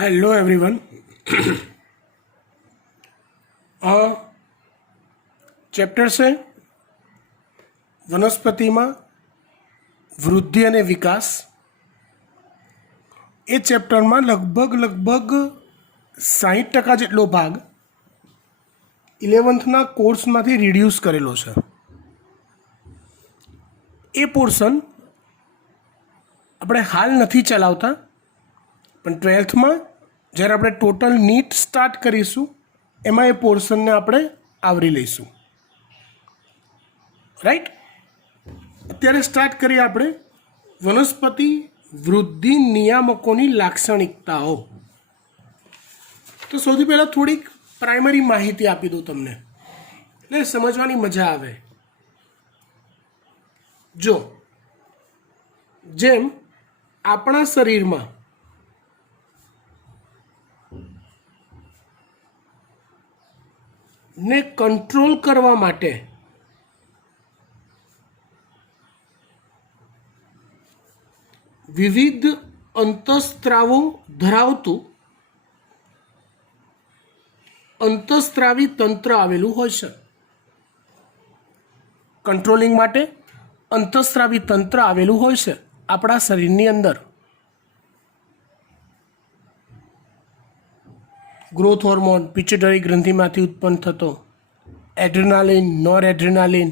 Hello everyone. Chapter से वनस्पति में वृद्धि और विकास। ए चैप्टर में लगभग 60% जेटलो भाग 11th कोर्स में रिड्यूस करेलो छे। ए पोर्शन अपने हाल नहीं चलावता, पण 12th में जयरे आपणे टोटल नीट स्टार्ट करीशुं एमां ए पोर्शन ने आपणे आवरी लईशुं। राइट, अत्यारे स्टार्ट करीए आपणे वनस्पति वृद्धि नियामकोनी लाक्षणिकताओ। तो सौथी पहेला थोड़ीक प्राइमरी माहिती आपी दूं तमने, એટલે समझवानी मजा आवे। जो जेम आपणा शरीरमां ने कंट्रोल करवा माटे विविध अंतस्त्रावो धरावतुं अंतस्त्रावी तंत्र आवेलुं होय छे। कंट्रोलिंग माटे अंतस्त्रावी तंत्र आवेलुं होय छे आपणा शरीरनी अंदर। ग्रोथ होर्मोन पिट्यूटरी ग्रंथि में उत्पन्न थतो, एड्रेनालिन नॉर एड्रेनालिन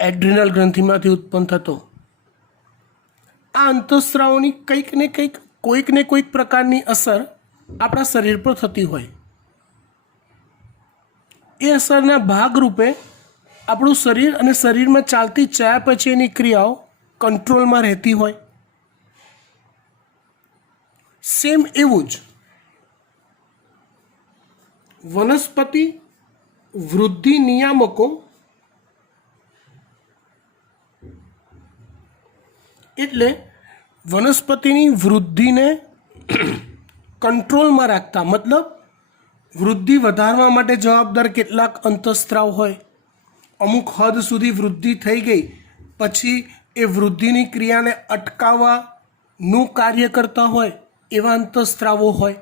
एड्रिनल ग्रंथि में उत्पन्न थतो। आ अंतस्त्रावोनी कंईक ने कंईक कोईक ने कोईक प्रकारनी असर आपणा शरीर पर थती होय। ए असरना भागरूपे આપણું શરીર અને શરીરમાં ચાલતી ચયાપચયની ક્રિયાઓ કંટ્રોલમાં રહેતી હોય। સેમ એવું જ વનસ્પતિ વૃદ્ધિ નિયામકો એટલે વનસ્પતિની વૃદ્ધિને કંટ્રોલમાં રાખતા, મતલબ વૃદ્ધિ વધારવા માટે જવાબદાર કેટલાક અંતસ્ત્રાવ હોય। અમુક હદ સુધી વૃદ્ધિ થઈ ગઈ પછી એ વૃદ્ધિની ક્રિયાને અટકાવવાનું કાર્ય કરતા હોય એવા અંતસ્ત્રાવો હોય।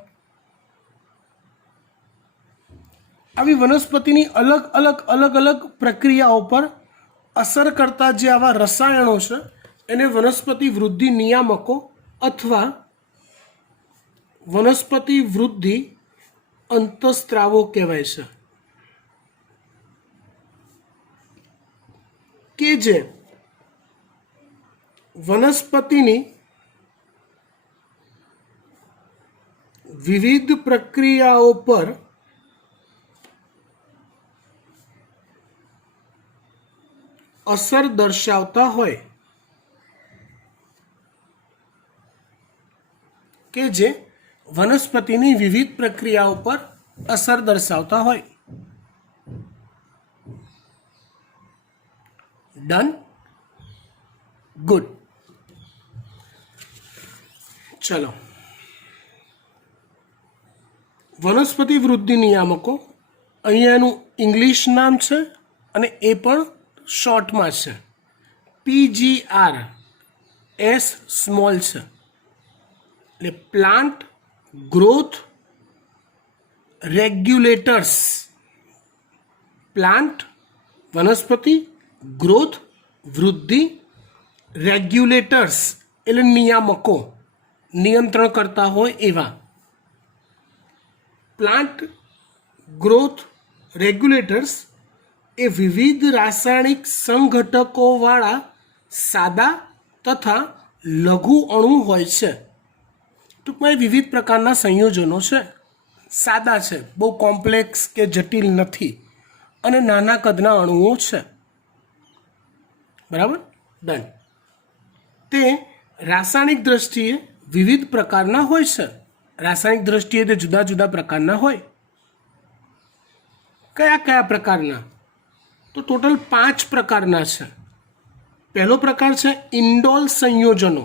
આવી વનસ્પતિની અલગ અલગ પ્રક્રિયાઓ પર અસર કરતા જે આવા રસાયણો છે એને વનસ્પતિ વૃદ્ધિ નિયામકો અથવા વનસ્પતિ વૃદ્ધિ અંતસ્ત્રાવો કહેવાય છે, કે જે વનસ્પતિની વિવિધ પ્રક્રિયાઓ પર અસર દર્શાવતા હોય, કે જે વનસ્પતિની વિવિધ પ્રક્રિયાઓ પર અસર દર્શાવતા હોય। Done, good. चलो, वनस्पति वृद्धि नियामको अहींयानुं इंग्लिश नाम छे अने ए पण शॉर्ट में छे, PGRS स्मॉल छे, એટલે प्लांट ग्रोथ रेग्युलेटर्स। प्लांट वनस्पति ग्रोथ वृद्धि रेग्युलेटर्स એટલે નિયામકો નિયંત્રણ કરતા હોય એવા। પ્લાન્ટ ગ્રોથ રેગ્યુલેટર્સ એ વિવિધ રાસાયણિક સંઘટકોવાળા સાદા તથા લઘુ અણુ હોય છે। ટૂંકમાં એ વિવિધ પ્રકારના સંયોજનો છે, સાદા છે, બહુ કોમ્પ્લેક્સ કે જટિલ નથી અને નાના કદના અણુઓ છે। बराबर, डन। ते रासायनिक दृष्टिए विविध प्रकारना होय छे। रासायनिक दृष्टिए ते जुदा जुदा प्रकारना होय। कया कया प्रकारना? तो टोटल 5 प्रकारना छे। पहलो प्रकार छे इंडोल संयोजनो।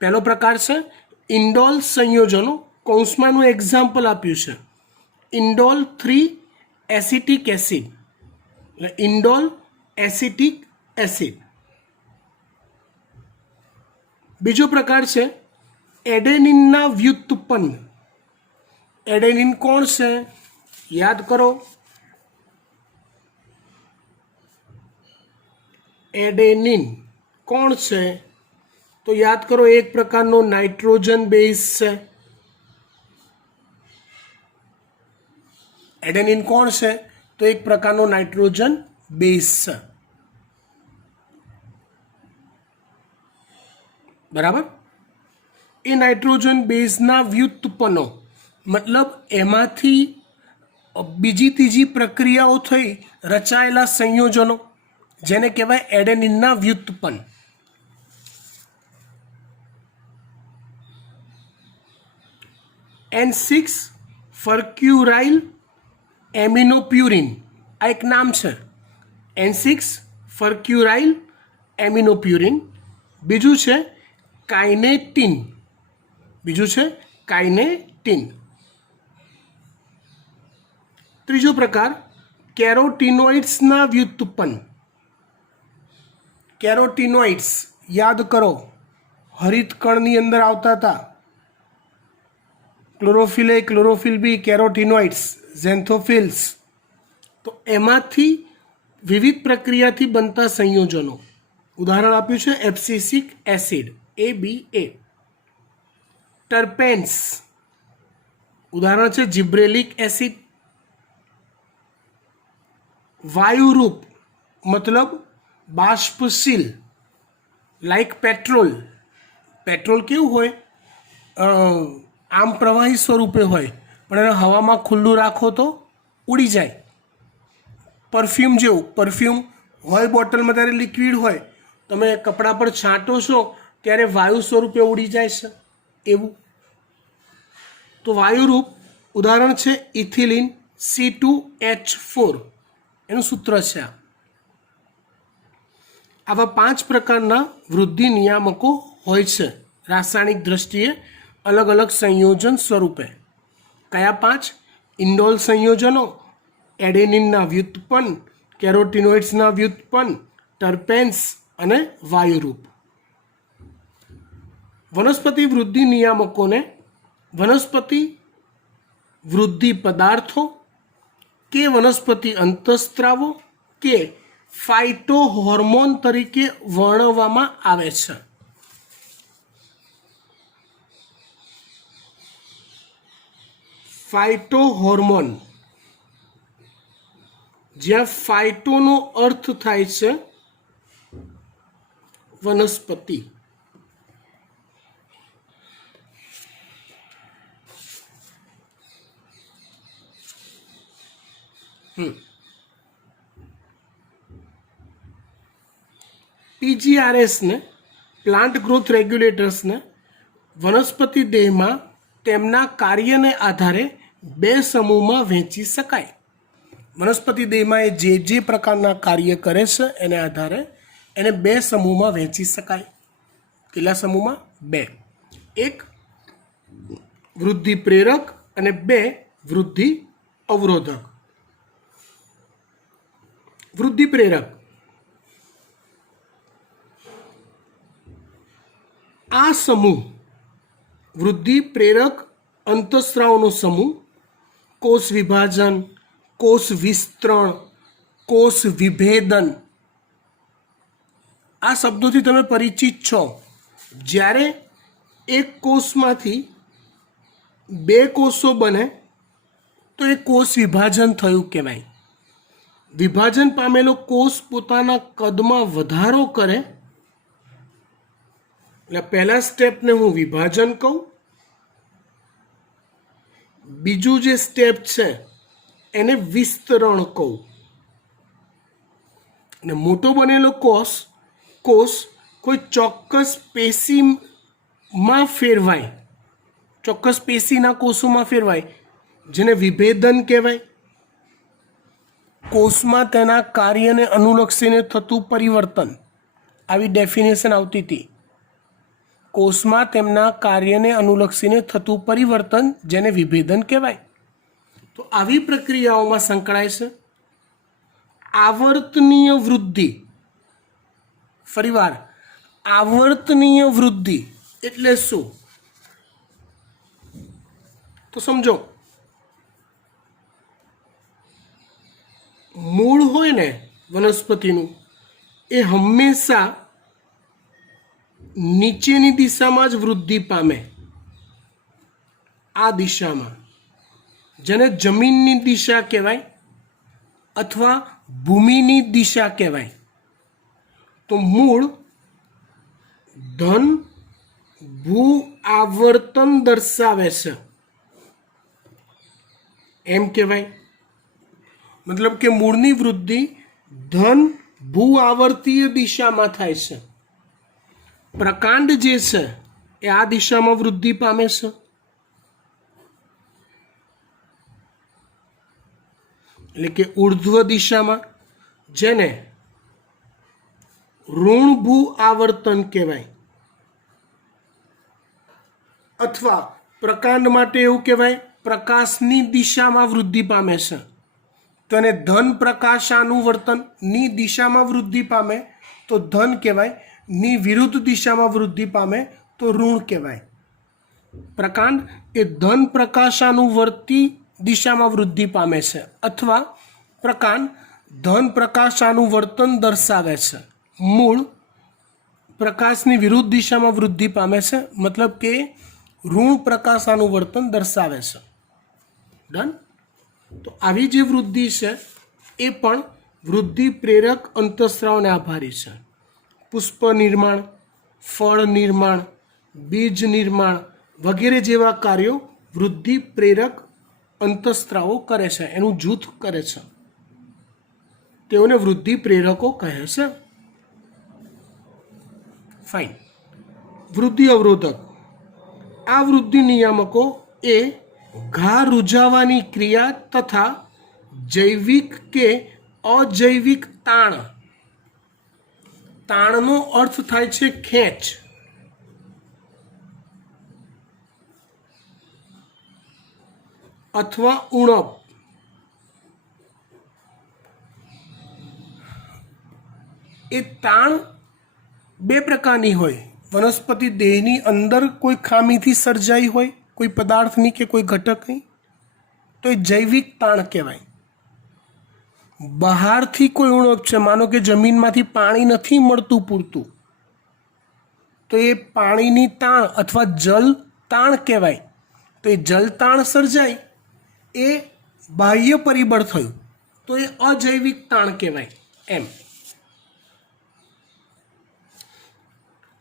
पहलो प्रकार छे इंडोल संयोजनो। कौंसमानुं एक्जाम्पल आप्युं छे इंडोल 3 एसिटिक एसिड, એટલે इंडोल एसिटिक एसिड। बीजो प्रकार है એડેનિનના વ્યુત્પન્ન. એડેનિન કોણ છે? યાદ કરો. એડેનિન કોણ છે? તો યાદ કરો, એક પ્રકારનો નાઇટ્રોજન બેઝ છે. એડેનિન કોણ છે? તો એક પ્રકારનો નાઇટ્રોજન બેઝ છે. બરાબર. એ નાઇટ્રોજન બેઝના વ્યુત્પન્નો મતલબ એમાંથી બીજી ત્રીજી પ્રક્રિયાઓ થઈ રચાયેલા સંયોજનો જેને કહેવાય એડેનિનના વ્યુત્પન્ન. N6 ફર્ક્યુરાઇલ એમિનોપ્યુરિન આ એક નામ છે. N6 ફર્ક્યુરાઇલ એમિનોપ્યુરિન. બીજું છે કાઇનેટિન. ત્રીજો પ્રકાર કેરોટીનોઇડ્સના વ્યુત્પન્ન. કેરોટીનોઇડ્સ યાદ કરો, હરિતકણની અંદર આવતા હતા. ક્લોરોફિલ એ, ક્લોરોફિલ બી, કેરોટીનોઇડ્સ, ઝેન્થોફિલ્સ. તો એમાંથી વિવિધ પ્રક્રિયાથી બનતા સંયોજનો. ઉદાહરણ આપ્યું છે એબ્સિસિક એસિડ ABA. ટર્પેન્સ ઉદાહરણ છે જિબ્રેલિક એસિડ. વાયુરૂપ મતલબ બાષ્પશીલ, લાઈક પેટ્રોલ. પેટ્રોલ કેવું હોય? આમ પ્રવાહી સ્વરૂપે હોય, પણ એને હવામાં ખુલ્લું રાખો તો ઉડી જાય. પરફ્યુમ જેવું. પરફ્યુમ હોય બોટલમાં ત્યારે લિક્વિડ હોય, તમે કપડા પર છાંટો છો ત્યારે વાયુ સ્વરૂપે ઉડી જાય છે એવું. તો વાયુરૂપ ઉદાહરણ છે ઇથિલિન C2H4. એનું સૂત્ર છે આ. આવા 5 પ્રકારના વૃદ્ધિ નિયામકો હોય છે રાસાયણિક દ્રષ્ટિએ અલગ અલગ સંયોજન સ્વરૂપે. કયા 5? ઇન્ડોલ સંયોજનો, એડેનિનના વ્યુત્પન્ન, કેરોટીનોઇડ્સના વ્યુત્પન્ન, ટર્પેન્સ અને વાયુરૂપ. વનસ્પતિ વૃદ્ધિ નિયામકોને વનસ્પતિ વૃદ્ધિ પદાર્થો કે વનસ્પતિ અંતઃસ્ત્રાવો કે ફાઇટો હોર્મોન તરીકે વર્ણવવામાં આવે છે. ફાઇટો હોર્મોન, જ્યાં ફાઇટોનો અર્થ થાય છે વનસ્પતિ. PGRSને પ્લાન્ટ ગ્રોથ રેગ્યુલેટર્સને વનસ્પતિ દેહમાં તેમના કાર્યને આધારે 2 સમૂહમાં વહેંચી શકાય. વનસ્પતિ દેહમાં એ જે પ્રકારના કાર્ય કરે છે એને આધારે એને 2 સમૂહમાં વહેંચી શકાય. કેટલા સમૂહમાં? 2. એક વૃદ્ધિ પ્રેરક અને 2 વૃદ્ધિ અવરોધક. વૃદ્ધિ પ્રેરક આ સમૂહ વૃદ્ધિ પ્રેરક અંતઃસ્રાવનો સમૂહ કોષ વિભાજન, કોષ વિસ્તરણ, કોષ વિભેદન આ શબ્દોથી તમે પરિચિત છો. જ્યારે એક કોષમાંથી 2 કોષો બને તો એ કોષ વિભાજન થયું કહેવાય. વિભાજન પામેલો કોષ પોતાના કદમાં વધારો કરે એટલે પહેલા સ્ટેપને હું વિભાજન કહું. બીજું જે સ્ટેપ છે એને વિસ્તરણ કહું. અને મોટો બનેલો કોષ કોઈ ચોક્કસ પેશીમાં ફેરવાય, ચોક્કસ પેશીના કોષોમાં ફેરવાય જેને વિભેદન કહેવાય. કોષમાં તેના કાર્યને અનુલક્ષીને થતું પરિવર્તન, આવી ડેફિનેશન આવતી હતી. કોષમાં તેમના કાર્યને અનુલક્ષીને થતું પરિવર્તન જેને વિભેદન કહેવાય. તો આવી પ્રક્રિયાઓમાં સંકળાય છે આવર્તનીય વૃદ્ધિ. ફરીવાર, આવર્તનીય વૃદ્ધિ એટલે શું? તો સમજો, મૂળ હોય ને વનસ્પતિનું એ હંમેશા નીચેની દિશામાં જ વૃદ્ધિ પામે, આ દિશામાં, જેને જમીનની દિશા કહેવાય અથવા ભૂમિની દિશા કહેવાય. તો મૂળ ધન ભૂ આવર્તન દર્શાવે છે એમ કહેવાય. મતલબ કે મૂળની વૃદ્ધિ ધન ભૂ આવર્તીય દિશામાં થાય છે. પ્રકાંડ જે છે એ આ દિશામાં વૃદ્ધિ પામે છે. એટલે કે ઉર્ધ્વ દિશામાં, જેને ઋણભૂ આવર્તન કહેવાય. અથવા પ્રકાંડ માટે એવું કહેવાય પ્રકાશની દિશામાં વૃદ્ધિ પામે છે, તો એને ધન પ્રકાશાનુવર્તનની દિશામાં વૃદ્ધિ પામે તો ધન કહેવાય, ની વિરુદ્ધ દિશામાં વૃદ્ધિ પામે તો ઋણ કહેવાય. પ્રકાંડ એ ધન પ્રકાશાનુવર્તી દિશામાં વૃદ્ધિ પામે છે, અથવા પ્રકાંડ ધન પ્રકાશાનુવર્તન દર્શાવે છે. મૂળ પ્રકાશની વિરુદ્ધ દિશામાં વૃદ્ધિ પામે છે, મતલબ કે ઋણ પ્રકાશાનુવર્તન દર્શાવે છે. ડન. તો આવી જે વૃદ્ધિ છે એ પણ વૃદ્ધિ પ્રેરક અંતઃસ્રાવને આભારી છે. પુષ્પ નિર્માણ, ફળ નિર્માણ, બીજ નિર્માણ વગેરે જેવા કાર્યો વૃદ્ધિ પ્રેરક અંતઃસ્રાવો કરે છે, એનું જૂથ કરે છે. તેઓને વૃદ્ધિ પ્રેરકો કહે છે. ફાઇન. વૃદ્ધિ અવરોધક. આ વૃદ્ધિ નિયામકો એ ઘા રૂઝાવાની ક્રિયા તથા જૈવિક કે અજૈવિક તાણ. તાણનો અર્થ થાય છે ખેંચ, અથવા ઉણપ. એ તાણ બે પ્રકારની હોય. વનસ્પતિ દેહની અંદર કોઈ ખામીથી સર્જાઈ હોય, કોઈ પદાર્થની કે કોઈ ઘટકની, તો એ જૈવિક તાણ કહેવાય. બહારથી કોઈ ઉણપ છે, માનો કે જમીનમાંથી પાણી નથી મળતું પૂરતું, તો એ પાણીની તાણ અથવા જલ તાણ કહેવાય. તો એ જલ તાણ સર્જાય એ બાહ્ય પરિબળ થયું, તો એ અજૈવિક તાણ કહેવાય. એમ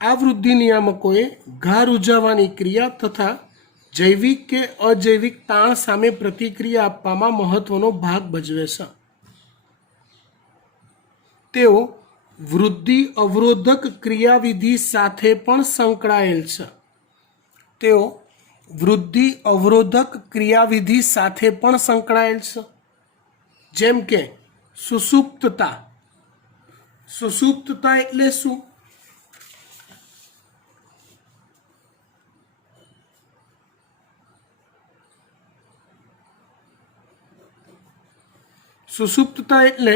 આ વૃદ્ધિ નિયામકોએ ઘા રૂઝાવાની ક્રિયા તથા જૈવિક કે અજૈવિક તાણ સામે પ્રતિક્રિયા આપવામાં મહત્વનો ભાગ ભજવે છે. તેઓ વૃદ્ધિ અવરોધક ક્રિયાવિધિ સાથે પણ સંકળાયેલ છે. તેઓ વૃદ્ધિ અવરોધક ક્રિયાવિધિ સાથે પણ સંકળાયેલ છે. જેમ કે સુષુપ્તતા. સુષુપ્તતા એટલે શું? સુષુપ્તતા એટલે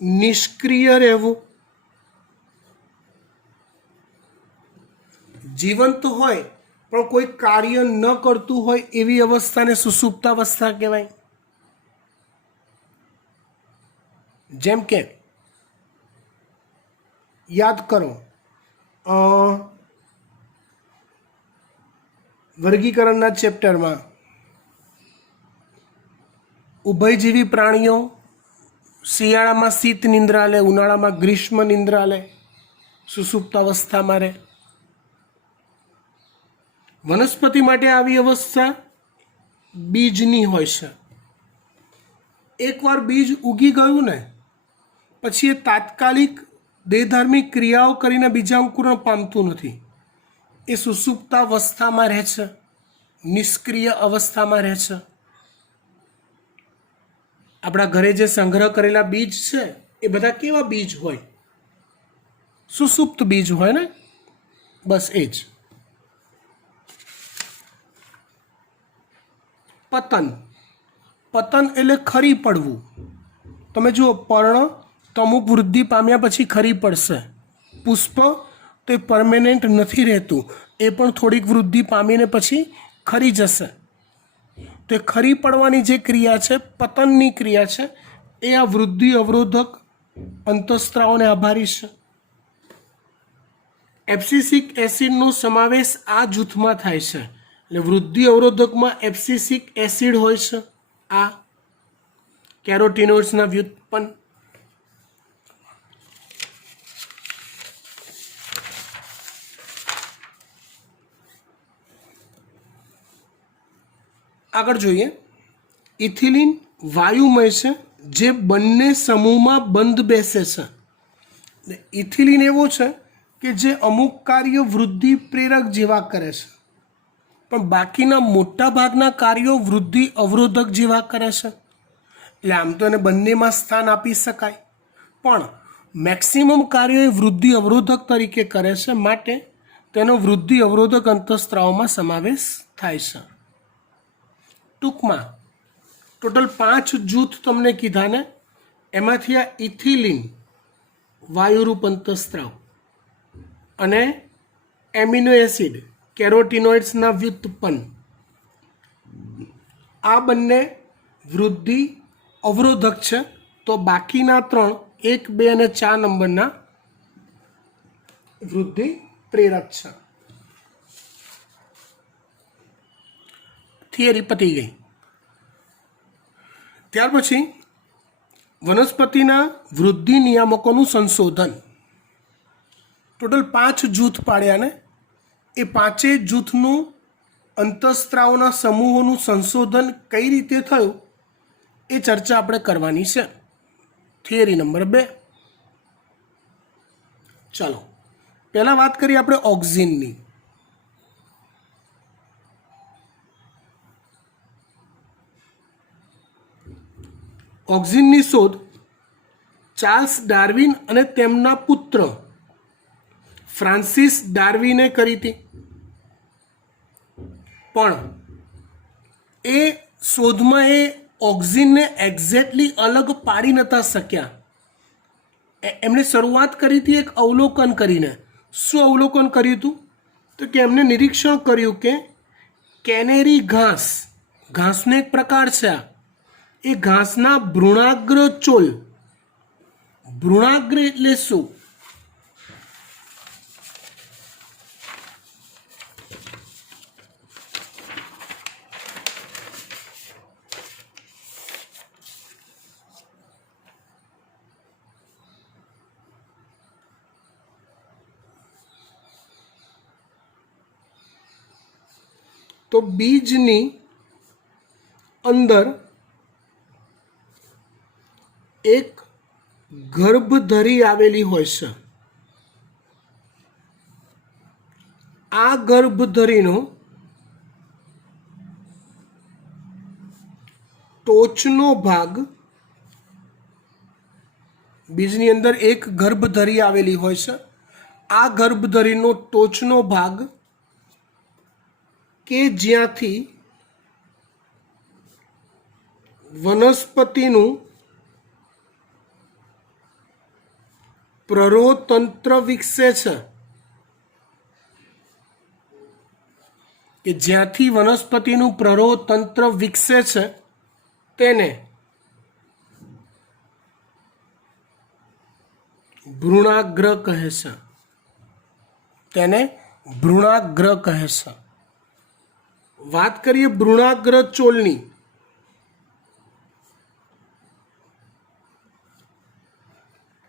નિષ્ક્રિય રહેવું. જીવંત હોય પણ કોઈ કાર્ય ન કરતું હોય એવી અવસ્થાને સુષુપ્તાવસ્થા કહેવાય. જેમ કે યાદ કરો, વર્ગીકરણના ચેપ્ટરમાં ઉભયજીવી પ્રાણીઓ શિયાળામાં શીત નિંદ્રા લે, ઉનાળામાં ગ્રીષ્મ નિંદ્રા લે, સુષુપ્તાવસ્થામાં રહે. વનસ્પતિ માટે આવી અવસ્થા બીજની હોય છે. એકવાર બીજ ઉગી ગયું ને પછી એ તાત્કાલિક દેહધાર્મિક ક્રિયાઓ કરીને બીજા અંકુરણ પામતું નથી. એ સુષુપ્તાવસ્થામાં રહે છે, નિષ્ક્રિય અવસ્થામાં રહે છે. આપણા ઘરે જે સંગ્રહ કરેલા બીજ છે એ બધા કેવા બીજ હોય? સુષુપ્ત બીજ હોય ને. બસ એ જ. પતન. પતન એટલે ખરી પડવું. તમે જુઓ, પર્ણ તો અમુક વૃદ્ધિ પામ્યા પછી ખરી પડશે. પુષ્પ તો તે પરમેનન્ટ નથી રહેતું, એ પણ થોડીક વૃદ્ધિ પામીને પછી ખરી જશે. તો એ ખરી પડવાની જે ક્રિયા છે, પતનની ક્રિયા છે, એ આ વૃદ્ધિ અવરોધક અંતઃસ્ત્રાવોને આભારી છે. એબ્સિસિક એસિડનો સમાવેશ આ જૂથમાં થાય છે. એટલે વૃદ્ધિ અવરોધકમાં એબ્સિસિક એસિડ હોય છે, આ કેરોટીનોઇડ્સના વ્યુત્પન્ન. આગળ જોઈએ, ઇથિલિન વાયુમય છે જે બંને સમૂહમાં બંધ બેસે છે. ઇથિલિન એવો છે કે જે અમુક કાર્ય વૃદ્ધિ પ્રેરક જેવા કરે છે, પણ બાકીના મોટા ભાગના કાર્યો વૃદ્ધિ અવરોધક જેવા કરે છે. એટલે આમ તો એને બંનેમાં સ્થાન આપી શકાય, પણ મેક્સિમમ કાર્યો એ વૃદ્ધિ અવરોધક તરીકે કરે છે, માટે તેનો વૃદ્ધિ અવરોધક અંતઃસ્ત્રાવમાં સમાવેશ થાય છે. ટૂંકમાં ટોટલ 5 જૂથ તમને કીધા ને, એમાંથી આ ઇથિલિન વાયુરૂપ અંતઃસ્ત્રાવ અને એમિનો એસિડ કેરોટીનોઇડ્સના વ્યુત્પન્ન, આ બંને વૃદ્ધિ અવરોધક છે. તો બાકીના 3, 1, 2 અને 4 નંબરના વૃદ્ધિ પ્રેરક છે. થિયરી પતી ગઈ. ત્યાર પછી વનસ્પતિના વૃદ્ધિ નિયામકોનું સંશોધન. ટોટલ 5 જૂથ પાડ્યા ને, એ 5 જૂથનું અંતઃસ્ત્રાવના સમૂહોનું સંશોધન કઈ રીતે થયું એ ચર્ચા આપણે કરવાની છે. Theory number 2. ચાલો પહેલાં વાત કરીએ આપણે ઓક્સિનની. ઓક્સિનની શોધ ચાર્લ્સ ડાર્વિન અને તેમના પુત્ર ફ્રાન્સિસ ડાર્વિને કરી હતી, પણ એ શોધમાં એ ઓક્સિનને એક્ઝેક્ટલી અલગ પાડી નહોતા શક્યા. એમણે શરૂઆત કરી હતી એક અવલોકન કરીને. શું અવલોકન કર્યું હતું? તો કે એમણે નિરીક્ષણ કર્યું કે કેનેરી ઘાસ, ઘાસનો એક પ્રકાર છે આ, એ ઘાસના ભ્રૂણાગ્ર ચોલ, ભ્રૂણાગ્ર એટલે શું? તો બીજની અંદર એક ગર્ભધરી આવેલી હોય છે. આ ગર્ભધરીનો ટોચનો ભાગ, બીજની અંદર એક ગર્ભધરી આવેલી હોય છે, આ ગર્ભધરીનો ટોચનો ભાગ કે જ્યાંથી વનસ્પતિનું પ્રરોહતંત્ર વિકસે છે, કે જ્યાંથી વનસ્પતિનું પ્રરોહતંત્ર વિકસે છે તેને ભ્રૂણાગ્ર કહે છે. તેને ભ્રૂણાગ્ર કહે છે. વાત કરીએ ભ્રૂણાગ્ર ચોલની.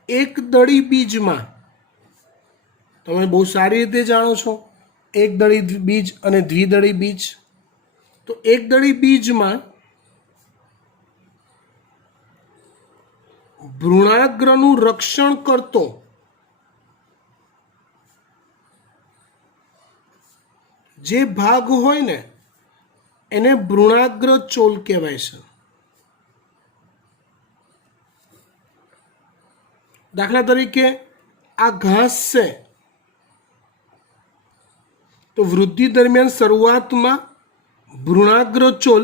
એક દળી બીજમાં, તમે બહુ સારી રીતે જાણો છો, એક દળી બીજ અને દ્વિદળી બીજ. તો એક દળી બીજમાં ભ્રૂણાગ્રનું રક્ષણ કરતો જે ભાગ હોય ને એને ભ્રૂણાગ્ર ચોલ કહેવાય છે. દાખલા તરીકે આ ઘાસ છે, તો વૃદ્ધિ દરમિયાન શરૂઆતમાં ભ્રૂણાગ્ર ચોલ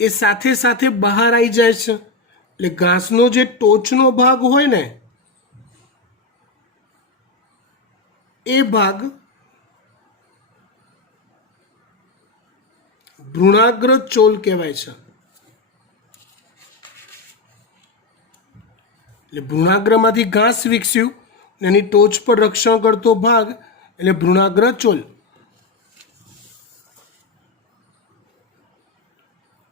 એ સાથે સાથે બહાર આવી જાય છે. એટલે ઘાસનો જે ટોચનો ભાગ હોય ને એ ભાગ ભ્રૂણાગ્ર ચોલ કહેવાય છે. એટલે ભ્રૂણાગ્રમાંથી ઘાસ વિકસ્યું, એની ટોચ પર રક્ષણ કરતો ભાગ એટલે ભ્રૂણાગ્ર ચોલ.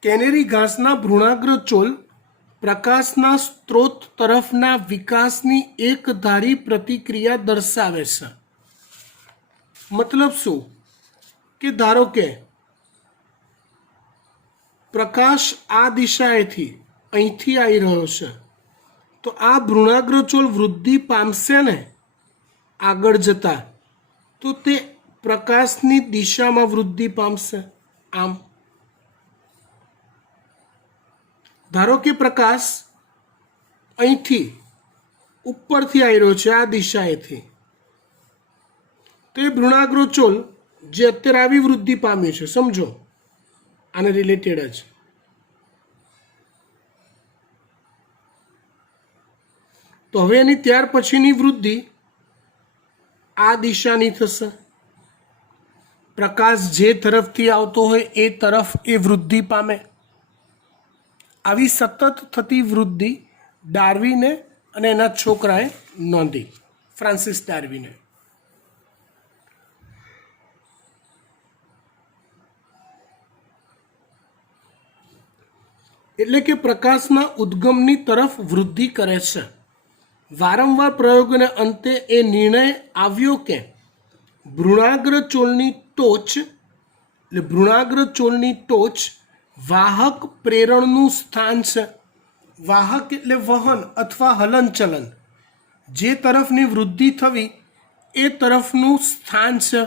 કેનેરી ઘાસના ભ્રૂણાગ્ર ચોલ પ્રકાશના સ્ત્રોત તરફના વિકાસની એકધારી પ્રતિક્રિયા દર્શાવે છે. મતલબ શું કે ધારો કે પ્રકાશ આ દિશાએથી અહીંથી આવી રહ્યો છે, તો આ ભ્રૂણાગ્ર ચોલ વૃદ્ધિ પામશે ને આગળ જતા, તો તે પ્રકાશની દિશામાં વૃદ્ધિ પામશે. આમ ધારો કે પ્રકાશ અહીંથી ઉપરથી આવી રહ્યો છે આ દિશાએથી, તો એ ભ્રૂણાગ્ર ચોલ જે અત્યારે આવી વૃદ્ધિ પામ્યું છે, સમજો આને રિલેટેડ જ, તો હવે એની ત્યાર પછીની વૃદ્ધિ આ દિશાની થશે. પ્રકાશ જે તરફથી આવતો હોય એ તરફ એ વૃદ્ધિ પામે. આવી સતત થતી વૃદ્ધિ ડાર્વિને અને એના છોકરાએ નોંધી, ફ્રાન્સિસ ડાર્વિને. એટલે કે પ્રકાશના ઉદ્ગમની તરફ વૃદ્ધિ કરે છે. વારંવાર પ્રયોગોને અંતે એ નિર્ણય આવ્યો કે ભ્રૂણાગ્ર ચોલની ટોચ એટલે ભ્રૂણાગ્ર ચોલની ટોચ વાહક પ્રેરણનું સ્થાન છે. વાહક એટલે વહન અથવા હલનચલન, જે તરફની વૃદ્ધિ થવી એ તરફનું સ્થાન છે.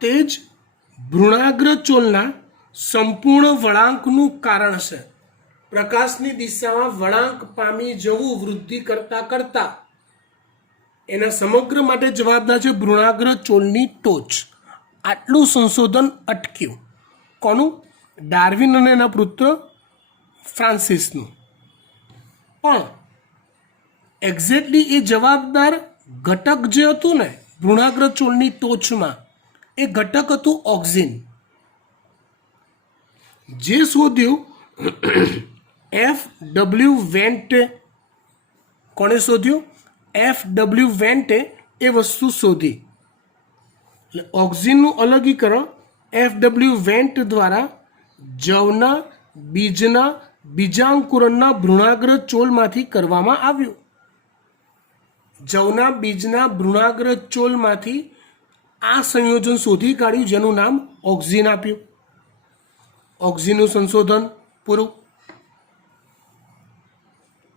તે જ ભ્રૂણાગ્ર ચોલના સંપૂર્ણ વળાંકનું કારણ છે. પ્રકાશની દિશામાં વળાંક પામી જવું વૃદ્ધિ કરતાં કરતાં એના સમગ્ર માટે જવાબદાર છે ભ્રૂણાગ્ર ચોલની ટોચ. આટલું સંશોધન અટક્યું. કોનું? ડાર્વિન અને એના પુત્ર ફ્રાન્સિસનું. પણ એક્ઝેક્ટલી એ જવાબદાર ઘટક જે હતું ને ભ્રૂણાગ્ર ચોલની ટોચમાં, એ ઘટક હતું ઓક્સિન. જે શોધ્યું F.W. વેન્ટે. કોણે શોધ્યું? F.W. વેન્ટે એ વસ્તુ શોધી. એટલે ઓક્સિનનું અલગીકરણ F.W. વેન્ટ દ્વારા જવના બીજના બીજાંકુરણના ભ્રૂણાગ્ર ચોલમાંથી કરવામાં આવ્યું. જવના બીજના ભ્રૂણાગ્ર ચોલમાંથી આ સંયોજન શોધી કાઢ્યું, જેનું નામ ઓક્સિન આપ્યું. ઓક્સિનનું સંશોધન પૂરું.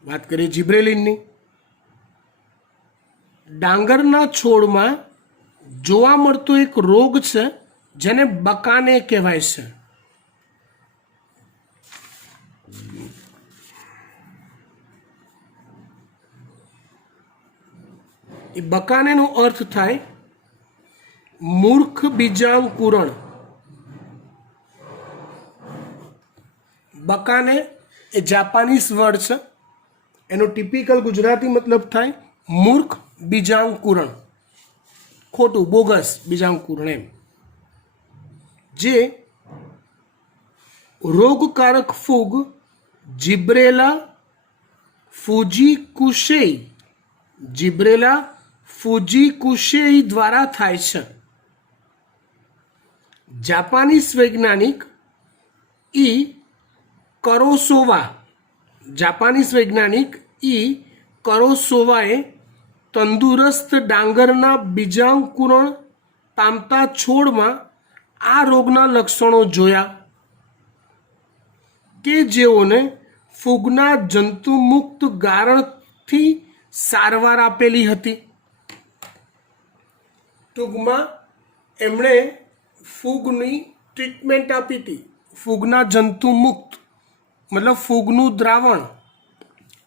વાત કરીએ જિબ્રેલિનની. ડાંગરના છોડમાં જોવા મળતો એક રોગ છે જેને બકાને કહેવાય છે. એ બકાનેનો અર્થ થાય મૂર્ખ બીજાંકુરણ. બકાને એ જાપાનીઝ વર્ડ છે, એનો ટિપિકલ ગુજરાતી મતલબ થાય મૂર્ખ બીજાંકુરણ. ખોટું, બોગસ બીજાંકુરણ એમ. જે રોગકારક ફૂગ જિબ્રેલા ફુજીકુશેઈ દ્વારા થાય છે. જાપાનીઝ વૈજ્ઞાનિક કરોસોવાએ તંદુરસ્ત ડાંગરના બીજાંકુરણ પામતા છોડમાં આ રોગના લક્ષણો જોયા કે જેઓને ફૂગના જંતુમુક્ત ગારણથી સારવાર આપેલી હતી. ટૂંકમાં એમણે ફૂગની ટ્રીટમેન્ટ આપી હતી. ફૂગના જંતુમુક્ત મતલબ ફૂગનું દ્રાવણ,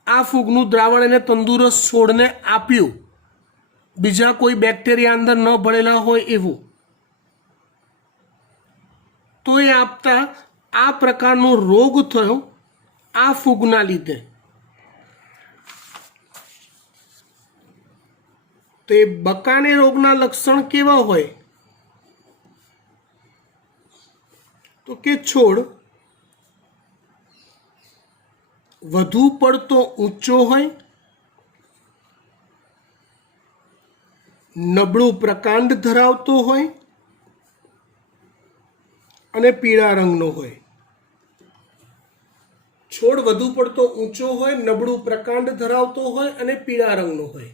આ ફૂગનું દ્રાવણ એને તંદુરસ્ત છોડને આપ્યું, બીજા કોઈ બેક્ટેરિયા અંદર ન ભળેલા હોય એવું. તો એ આપતા આ પ્રકારનો રોગ થયો આ ફૂગના લીધે. તો એ બકાને રોગના લક્ષણ કેવા હોય? તો કે છોડ વધુ પડતો ઊંચો હોય, નબળું પ્રકાંડ ધરાવતો હોય અને પીળા રંગનો હોય. છોડ વધુ પડતો ઊંચો હોય, નબળું પ્રકાંડ ધરાવતો હોય અને પીળા રંગનો હોય.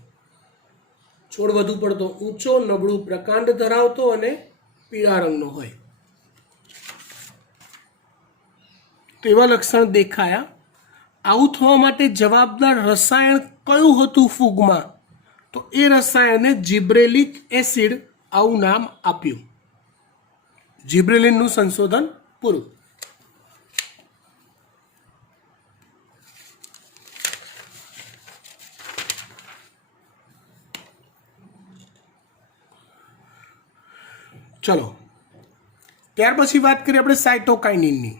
છોડ વધુ પડતો ઊંચો, નબળું પ્રકાંડ ધરાવતો અને પીળા રંગનો હોય. તો એવા લક્ષણ દેખાયા. આવું થવા માટે જવાબદાર રસાયણ કયું હતું ફૂગમાં? તો એ રસાયણને જિબ્રેલિક એસિડ આવું નામ આપ્યું. જિબ્રેલિનનું સંશોધન પૂરું. ચલો, ત્યાર પછી વાત કરીએ આપણે સાયટોકાઇનિનની.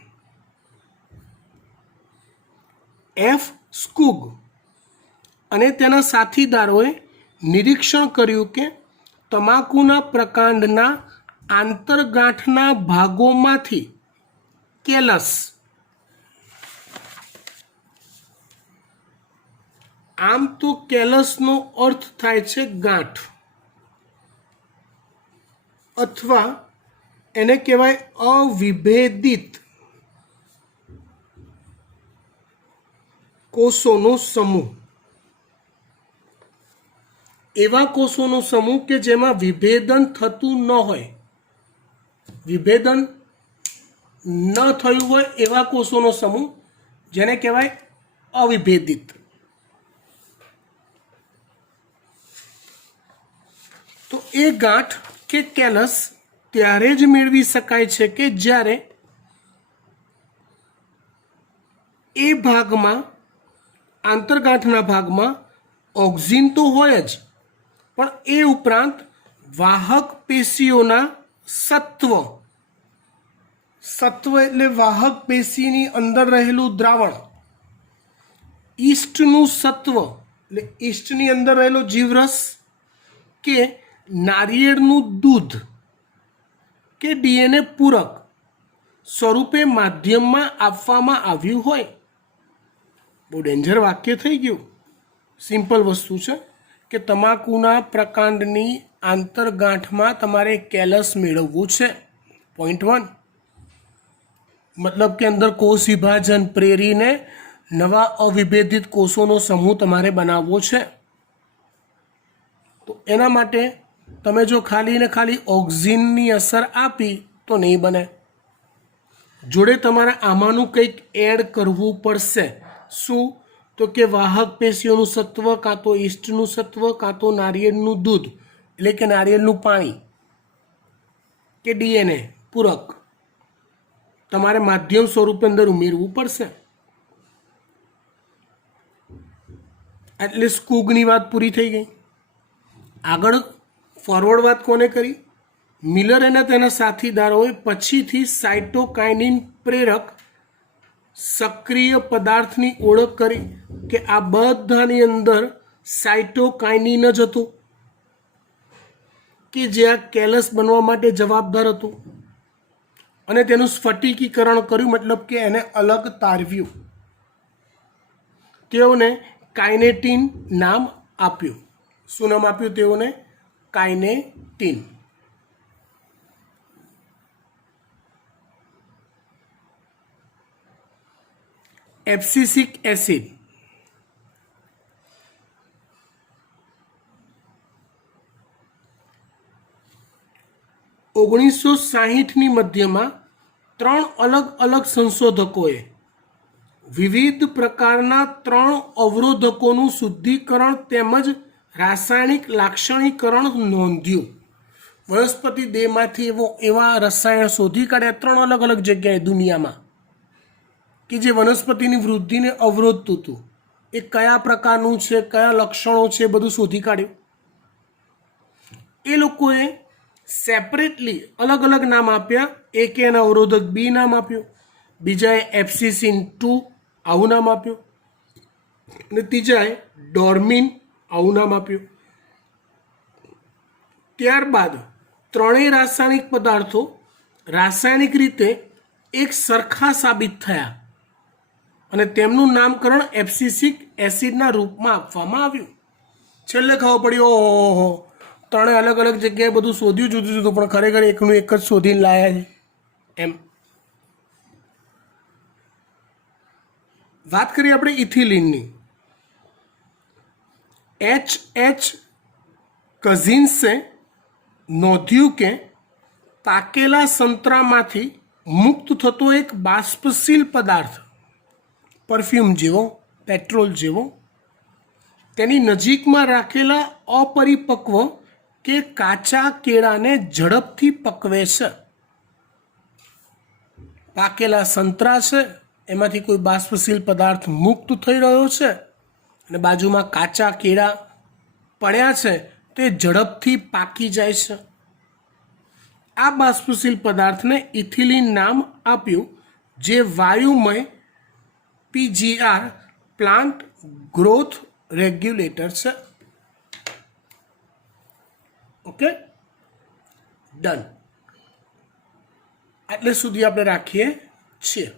એફ સ્કુગ અને તેના સાથીદારોએ નિરીક્ષણ કર્યું કે તમાકુના પ્રકાંડના આંતરગાંઠના ભાગોમાંથી કેલસ, આમ તો કેલસનો અર્થ થાય છે ગાંઠ, અથવા એને કહેવાય અવિભેદિત કોષોનો સમૂહ. એવા કોષોનો સમૂહ કે જેમાં વિભેદન થતું ન હોય, વિભેદન ન થયું હોય એવા કોષોનો સમૂહ, જેને કહેવાય અવિભેદિત. તો એ ગાંઠ કે કેલસ ત્યારે જ મેળવી શકાય છે કે જ્યારે એ ભાગમાં, આંતરગાંઠના ભાગમાં ઓક્સિન તો હોય જ, પણ એ ઉપરાંત વાહક પેશીઓના સત્વ, સત્વ એટલે વાહક પેશીની અંદર રહેલું દ્રાવણ, ઈસ્ટનું સત્વ એટલે ઈસ્ટની અંદર રહેલો જીવરસ કે નારિયેળનું દૂધ કે ડીએનએ પૂરક સ્વરૂપે માધ્યમમાં આપવામાં આવ્યું હોય. બહુ ડેન્જર વાક્ય થઈ ગયું. સિમ્પલ વસ્તુ છે કે તમાકુના પ્રકાંડની આંતરગાંઠમાં તમારે કેલસ મેળવવું છે. પોઈન્ટ 1, મતલબ કે અંદર કોષ વિભાજન પ્રેરીને નવા અવિભેદિત કોષોનો સમૂહ તમારે બનાવવો છે. તો એના માટે તમે જો ખાલી ને ખાલી ઓક્સિનની અસર આપી તો નહીં બને. જોડે તમારે આમાંનું કંઈક એડ કરવું પડશે. શું? તો કે વાહક પેશીઓનું સત્વ, કાં તો ઈસ્ટનું સત્વ, કાં તો નારિયેળનું દૂધ એટલે કે નારિયેળનું પાણી કે ડીએનએ પૂરક તમારે માધ્યમ સ્વરૂપે અંદર ઉમેરવું પડશે. એટલે સ્કુગની વાત પૂરી થઈ ગઈ. આગળ ફોરવર્ડ વાત કોને કરી? મિલર અને તેના સાથીદારોએ પછીથી સાયટોકાઇનિન પ્રેરક સક્રિય પદાર્થની ઓળખ કરી કે આ બધાની અંદર સાયટોકાઇનિન જ હતું કે જે આ કેલસ બનવા માટે જવાબદાર હતું, અને તેનું સ્ફટિકીકરણ કર્યું, મતલબ કે એને અલગ તારવ્યું. તેઓને કાઇનેટીન નામ આપ્યું. શું નામ આપ્યું તેઓને? કાઇનેટીન. એબ્સિસિક એસિડ, ઓગણીસો 60ની મધ્યમાં 3 અલગ અલગ સંશોધકોએ વિવિધ પ્રકારના 3 અવરોધકોનું શુદ્ધિકરણ તેમજ રાસાયણિક લાક્ષણિકરણ નોંધ્યું. વનસ્પતિ દેહમાંથી એવા રસાયણ શોધી કાઢ્યા 3 અલગ અલગ જગ્યાએ દુનિયામાં કે જે વનસ્પતિની વૃદ્ધિને અવરોધતું હતું. એ કયા પ્રકારનું છે, કયા લક્ષણો છે, બધું શોધી કાઢ્યું. એ લોકોએ સેપરેટલી અલગ અલગ નામ આપ્યા. એક એના અવરોધક બી નામ આપ્યું, બીજાએ એપ્સિસિન 2 આવું નામ આપ્યું, અને ત્રીજાએ ડોર્મિન આવું નામ આપ્યું. ત્યારબાદ ત્રણેય રાસાયણિક પદાર્થો રાસાયણિક રીતે એક સરખા સાબિત થયા અને તેમનું નામકરણ એબ્સિસિક એસિડના રૂપમાં આપવામાં આવ્યું. છેલ્લે ખબર પડી ઓહો ત્રણે અલગ અલગ જગ્યાએ બધું શોધ્યું જુદું જુદું, પણ ખરેખર એકનું એક જ શોધીને લાયા છે એમ. વાત કરીએ આપણે ઇથિલિનની. H કઝિન્સે નોંધ્યું કે પાકેલા સંતરામાંથી મુક્ત થતો એક બાષ્પશીલ પદાર્થ પરફ્યુમ જેવો, પેટ્રોલ જેવો, તેની નજીકમાં રાખેલા અપરિપક્વ કે કાચા કેળાને ઝડપથી પકવે છે. પાકેલા સંતરા છે એમાંથી કોઈ બાષ્પશીલ પદાર્થ મુક્ત થઈ રહ્યો છે અને બાજુમાં કાચા કેળા પડ્યા છે તે ઝડપથી પાકી જાય છે. આ બાષ્પશીલ પદાર્થને ઇથિલિન નામ આપ્યું, જે વાયુમય PGR પ્લાન્ટ ગ્રોથ રેગ્યુલેટર છે. Okay, done. આટલે સુધી આપણે રાખીએ છીએ.